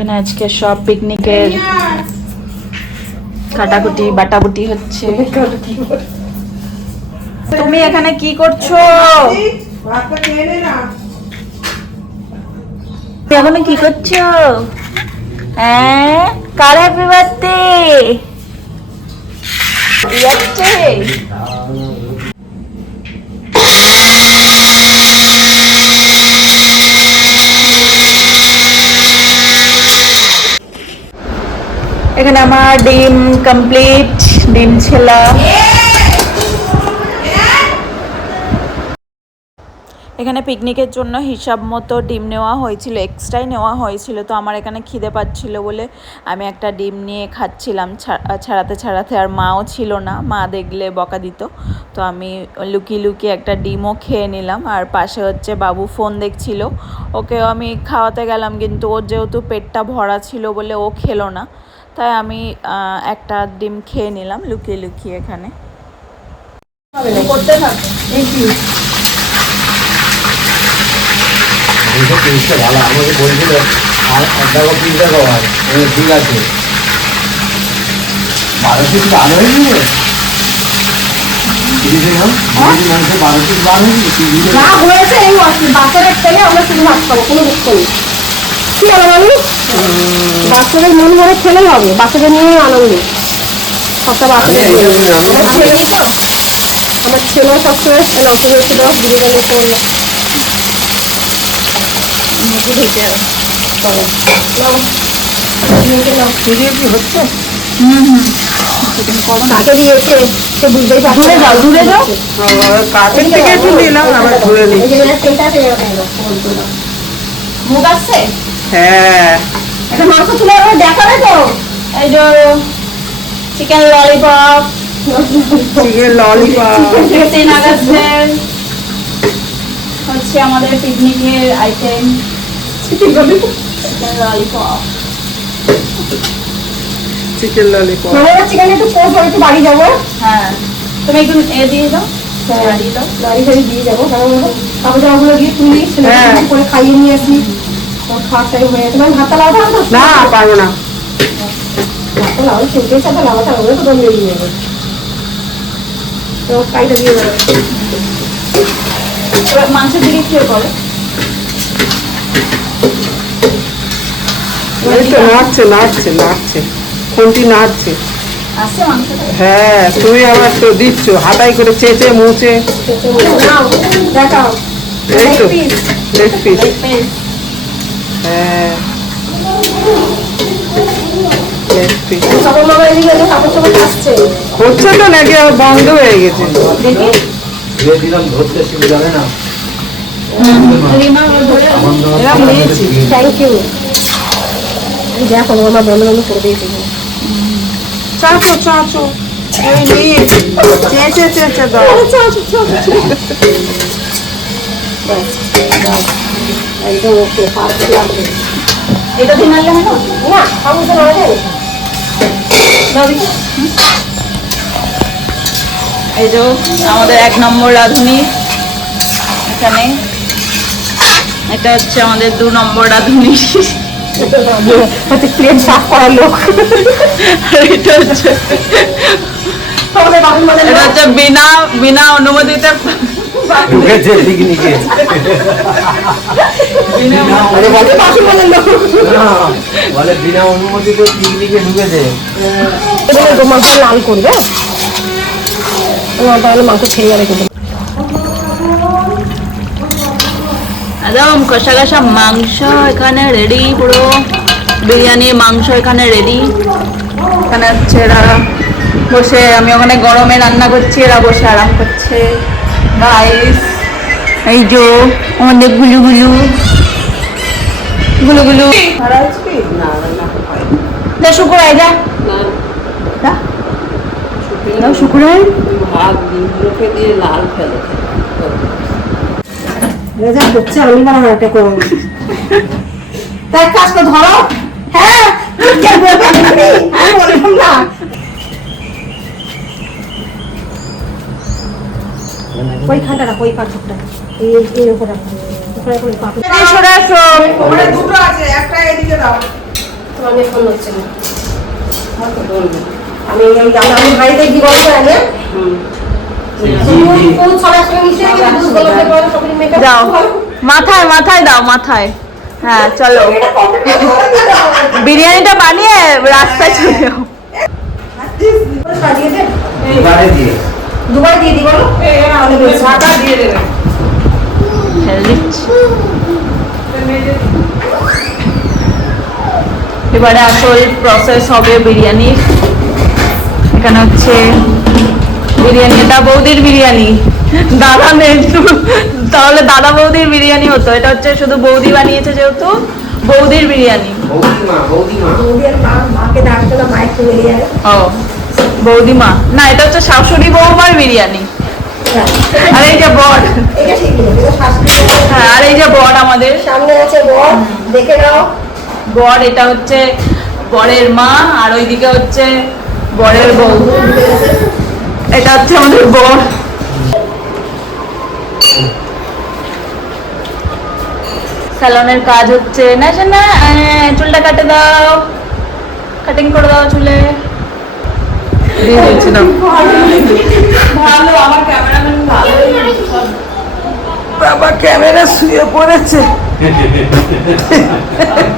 এখানে আজকে সব পিকনিকের কাটাকুটি বাটাকুটি হচ্ছে। তুমি এখানে কি করছো? এখানে কি করছো? হ্যাঁ, কার হ্যাপি বার্থডে? যাচ্ছে এখানে আমার ডিম কমপ্লিট, ডিম ছেলা। এখানে পিকনিকের জন্য হিসাব মতো ডিম নেওয়া হয়েছিল, এক্সট্রাই নেওয়া হয়েছিল। তো আমার এখানে খিদে পাচ্ছিল বলে আমি একটা ডিম নিয়ে খাচ্ছিলাম ছাড়াতে ছাড়াতে, আর মাও ছিল না, মা দেখলে বকা দিত। তো আমি লুকিয়ে লুকিয়ে একটা ডিমও খেয়ে নিলাম। আর পাশে হচ্ছে বাবু ফোন দেখছিল, ওকেও আমি খাওয়াতে গেলাম, কিন্তু ওর যেহেতু পেটটা ভরা ছিল বলে ও খেলো না, তাই আমি একটা ডিম খেয়ে নিলাম লুকিয়ে লুকিয়ে। এখানে করতে থাকো। ভালো আমাকে বলছিল আর দেখো পিসটা খাওয়ার ঠিক আছে 12 পিস ভালো হয়েছে। বাচ্চাদের মন ভরে খেলেই হবে, বাচ্চাদের নিয়ে আনন্দ সবটা বাচ্চাদের। আমার ছেলে সবসময় নষ্ট হয়েছে দাও বিরিয়ানি করবে হচ্ছে। কাকে দিয়েছে সে বুঝতেই পারছে। দূরে যাও, কাঠের থেকে একটু দিলাম আবার ঘুরে নিচ্ছি। মুখ আসছে। হ্যাঁ, একটা মাংস তুলে দেখাবে তো। এই যে চিকেন ললিপপ, চিকেন ললিপপ হচ্ছে আমাদের পিকনিকের item. Chicken lollipop, chicken lollipop. Chicken একটু পোস্ট একটু বাড়ি যাবো। হ্যাঁ, তুমি একটু এ দিয়ে দাও, দিয়ে দাও, গাড়ি গাড়ি দিয়ে যাবো। কাপড় জামাগুলো দিয়ে তুলি করে খাইয়ে নিয়ে আসি। খাওয়ার টাইম হয়ে গেছে। মানে ভাতটা লাগাতে হবে না, পারবো না। ভাতটা লাগালে শুনতেই সাথে লাগাতে হবে তো দম দিয়ে যাবে। তো কাইটা দিয়ে যাবে। মাংসের দিকে কি করে? নাড়ছে নাড়ছে নাড়ছে, কোনটি নাড়ছে? আছে মাংসটা। হ্যাঁ, তুমি আবার তো দিচ্ছ হাতাই করে চেঁচে মুছে। দেখাও, এই তো লেগ পিস। হ্যাঁ, লেগ পিস হচ্ছে তো নাকি আবার বন্ধ হয়ে গেছে? ধরতে শিখে যাবে না। Thank you. দেখো আমার বন্ধু বন্ধু করে দিয়েছি। চাচো চাচো চেঁচে চেঁচে দাও। একদম ওকে, পারফেক্ট লাগবে। এটা দিন আনলে হয় না? খাবো তো না। এই যে আমাদের 1 নম্বর রাঁধুনি এখানে, এটা হচ্ছে আমাদের 2 নম্বর রাঁধুনি। প্লেট সাফ করার লোক। এটা হচ্ছে বিনা অনুমতিতে ঢুকেছে পিকনিকে। বলে বিনা অনুমতিতে পিকনিকে ঢুকেছে। মাংস লাল করবে, তাহলে মাংস খেয়ে যাবে। একদম কষা কষা মাংস এখানে রেডি, পুরো বিরিয়ানির মাংস এখানে রেডি। এখানে হচ্ছে এরা বসে, আমি ওখানে গরমে রান্না করছি, এরা বসে আরাম করছে। গাইস, এই যে আমাদের গুলু গুলু গুলু গুলু শুকুরাই যা শুকুরাই দিয়ে লাল ফেলে হচ্ছে। আমি না একটা করবো, তাই কাজ তো ধরো। হ্যাঁ, আমি বললাম না। ওই খানটা ওই পাথরটা এই উপরে দুটো আছে, একটা এদিকে দাও। তোমার মেয়ে ফোন হচ্ছে না। আমি বাড়িতে কি বলবো আগে যাও মাথায় মাথায় দাও মাথায়। হ্যাঁ চলো বিরিয়ানিটা বানিয়ে রাস্তায় চলে যাও। এবারে দিয়ে দুবার দিয়ে দিই বলো দিয়ে দেবে। এবারে আসল প্রসেস হবে বিরিয়ানির। এখানে হচ্ছে বিরিয়ানি, এটা বৌদির বিরিয়ানি, দাদা নেই তাহলে দাদা বৌদির বিরিয়ানি হতো। এটা হচ্ছে শুধু বৌদি বানিয়েছে যেহেতু বৌদির বিরিয়ানি। বৌদিমা মাকে ডাকতো না, মায়ের চলে যায়। ও বৌদিমা না, এটা হচ্ছে শাশুড়ি বৌমার বিরিয়ানি। আর এই যে বর, এটা ঠিক না, এটা শাশুড়ি। হ্যাঁ আর এই যে বর আমাদের সামনে আছে বর, দেখে নাও। বর, এটা হচ্ছে বরের মা, আর ওইদিকে হচ্ছে বরের বউ। এটা হচ্ছে আমাদের বর। স্যালনের কাজ হচ্ছে না না, চুলটা কাটে দাও, কাটিং করে দাও চুলে। দিয়ে দিয়েছিলাম। ভালো, আমার ক্যামেরাম্যান ভালো। বাবা ক্যামেরা শুয়ে পড়েছে।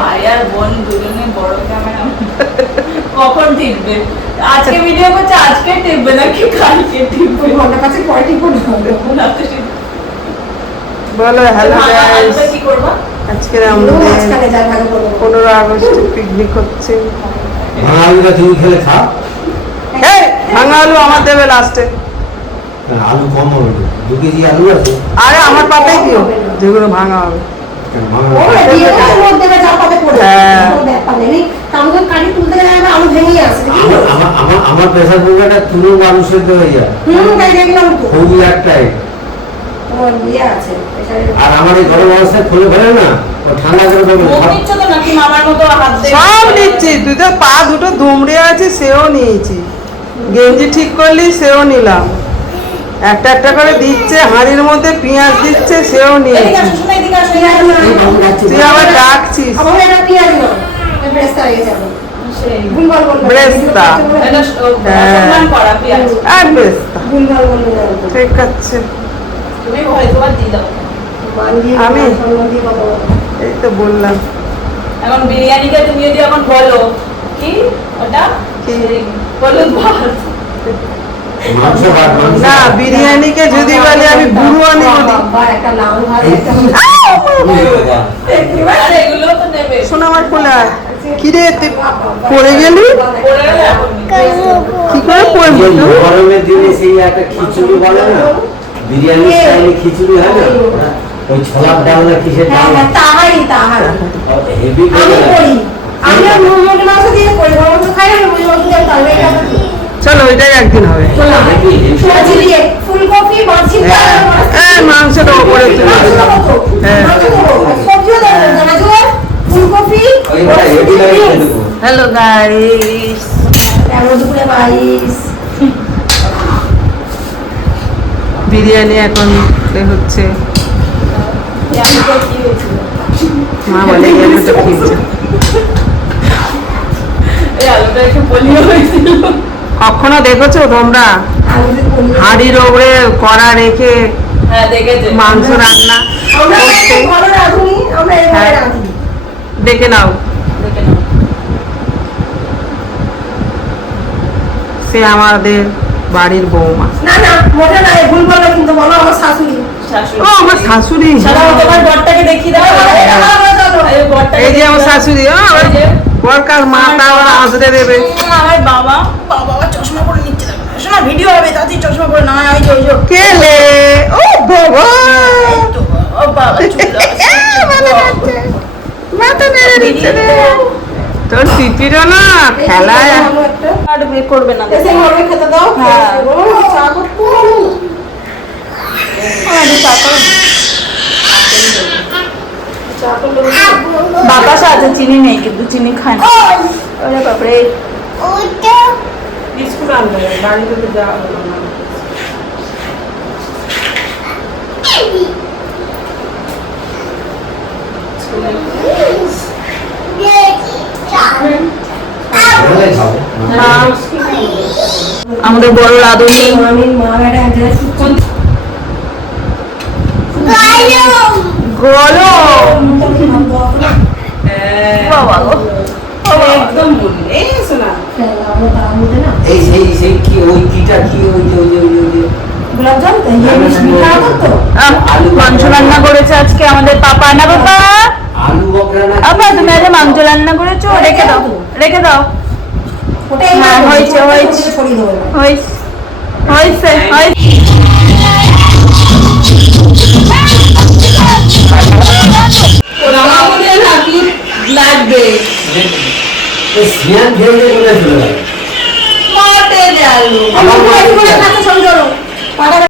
ভাই আর বোন দুজনে বড় ক্যামেরাম্যান। কখন টিপবে? আজকে ভিডিও করছে, আজকে টিপবে নাকি কালকে টিপবে? ঘন্টা কাছে পরে ঠিক করে বলো হ্যালো গাইস, কি করবা? আজকে আমাদের মাঝখানে যা ভাগে পড়বো। 15 আগস্টে পিকনিক হচ্ছে। আলুটা তুমি খেলে খাও। এই ভাঙা আলু আমার দেবে লাস্টে। আলু কম হবে, 2 কেজি আলু আছে। আরে আমার পাতেই দিও, যেগুলো ভাঙা হবে। ওরে দিয়ে দাও, ওর দেবে যা পাবে পড়ে। হ্যাঁ। কোনো ব্যাপার নেই। কামড় কাটি তুলতে গেলে আলু ভেঙে আসে। আমার প্রেসার কুকারটা তুলো আলু সেদ্ধ হয়ে যায়। তাই দেখলাম তো। খুবই একটাই। তোমার ইয়ে আছে, প্রেসারের। আর আমার এই ঘরের অবস্থায় খুলে ফেলে না, ও ঠান্ডা করে দেবে। মুখ নিচ্ছ তো নাকি মামার মতো হাত দিয়ে? সব নিচ্ছি, তুই তো পা দুটো দুমড়ে আছে সেও নিয়েছি, গেঞ্জি ঠিক করলি সেও নিলাম, একটা একটা করে দিচ্ছে, হাঁড়ির মধ্যে পেঁয়াজ দিচ্ছে সেও এদিকে নিয়েছি। আসো, শোনো, এদিকে আসো। তুই আবার ডাকছিস। আমার এটা পেঁয়াজ না, এটা ব্রেস্তা হয়ে যাবে। সেই ভুলভাল বললাম। ব্রেস্তা। এটা সম্মান করা পেঁয়াজ। আর বেশ ভুলভাল বললাম। ঠিক আছে, তুমি হয়তো আর দিয়ে দাও। মান দিয়ে আমি? সম্মান দিয়ে কথা বলো। এই তো বললাম। এখন বিরিয়ানিকে তুমি যদি এখন বলো কি ওটা কি? হলুদ ভাত। মাংস ভাত, মাংস না, ভাত। বিরিয়ানিকে যদি বলি আমি বুড়ুয়ানি বলি। বাবা, একটা লাউ ভাত, একটা আর এগুলো তো নেবে। শোনো আমার কোলা, কি রে তুই পড়ে গেলি? পড়ে গেলে এখন কি করে পড়বি? এই গরমের দিনে সেই একটা খিচুড়ি বলে না, বিরিয়ানি স্টাইলে খিচুড়ি হয় না, ওই ছোলার ডাল না কিসের ডাল, হ্যাঁ, তাহারি। হেভি আমি করি। আমি আর মুরগির মাংস দিয়ে করি। মাংস খাই না, মুরগির মাংস দিয়ে তরকারি খাবো। চলো ওইটাই একদিন হবে। মাছি দিয়ে ফুলকপি, মাছি দিয়ে মাংসটা ওপরে তুলে মাংস দিলাম। দেবো তো। হ্যাঁ। মাংস দেবো। সবজিও দেবো। গাজর, ফুলকপি, হ্যালো গাইস, এগারো দুপুরে 22। বিরিয়ানি এখন হচ্ছে, কি হয়েছিল? মা বলে এই আলুটা খেয়েছে। এই আলুটা একটু বলিয়ে হয়েছিল। কখনো দেখেছো তোমরা হাঁড়ির ওপরে কড়া রেখে হ্যাঁ দেখেছে। মাংস রান্না আমরা করতে? ভালো রাঁধুনি, আমরা এভাবে হ্যাঁ। রাঁধি। দেখে নাও, দেখে নাও। সে আমাদের বাড়ির বৌমা। না না, মোটা না, ভুল বললো কিন্তু, বলো আমার শাশুড়ি। শাশুড়ি। ও আমার শাশুড়ি, শালা, তোমার বরটাকে দেখিয়ে দাও। এই বরটাকে এই যে আমার দেখিয়ে দাও। শাশুড়ি, এই যে। বরকার মাথা ওরা হাসতে দেবে। আমার বাবা বাবা চশমা পরে নিচ্ছে, দেখো না। শোনা ভিডিও হবে, তাতেই চশমা পরে না হয়। ওই যে কেলে ও বাবা, তো, ও বাবা চলে আসছে। মাথা নেড়ে দিচ্ছে রে। তোর পিপিরও না খেলায় আর বিয়ে করবে না। এসে মরবে খেতে দাও। হ্যাঁ। ও, চা করতে চা করলে বাতাসা আছে, চিনি নেই কিন্তু, চিনি খায় না। ওরে বাপরে। বিস্কুট আনবে, বাড়ি থেকে যাওয়া হলো না। আমাদের বড় রাঁধুনি। আমি মা একটা একজনের সুক্ষণ গরম বাবা গো, একদম বলি এই শোনা এই সেই কি ওই কিটা কি ওই যে গোলাপ জাম তো ইয়ে মিষ্টি করতো মাংস রান্না করেছে আজকে আমাদের পাপা, না বাবা? আলু বকরা না আপা তুমি আজ মাংস রান্না করেছো? রেখে দাও, রেখে দাও। ওটাই হ্যাঁ, হয়েছে, হয়েছে। ছড়িয়ে দেবো এবার। হয়েছে হয়েছে হয়েছে। লাগবে সিয়ান খেয়ে বলে চলে গেল মটে গেল। আমার মা খাচ্ছে সব জড়ো।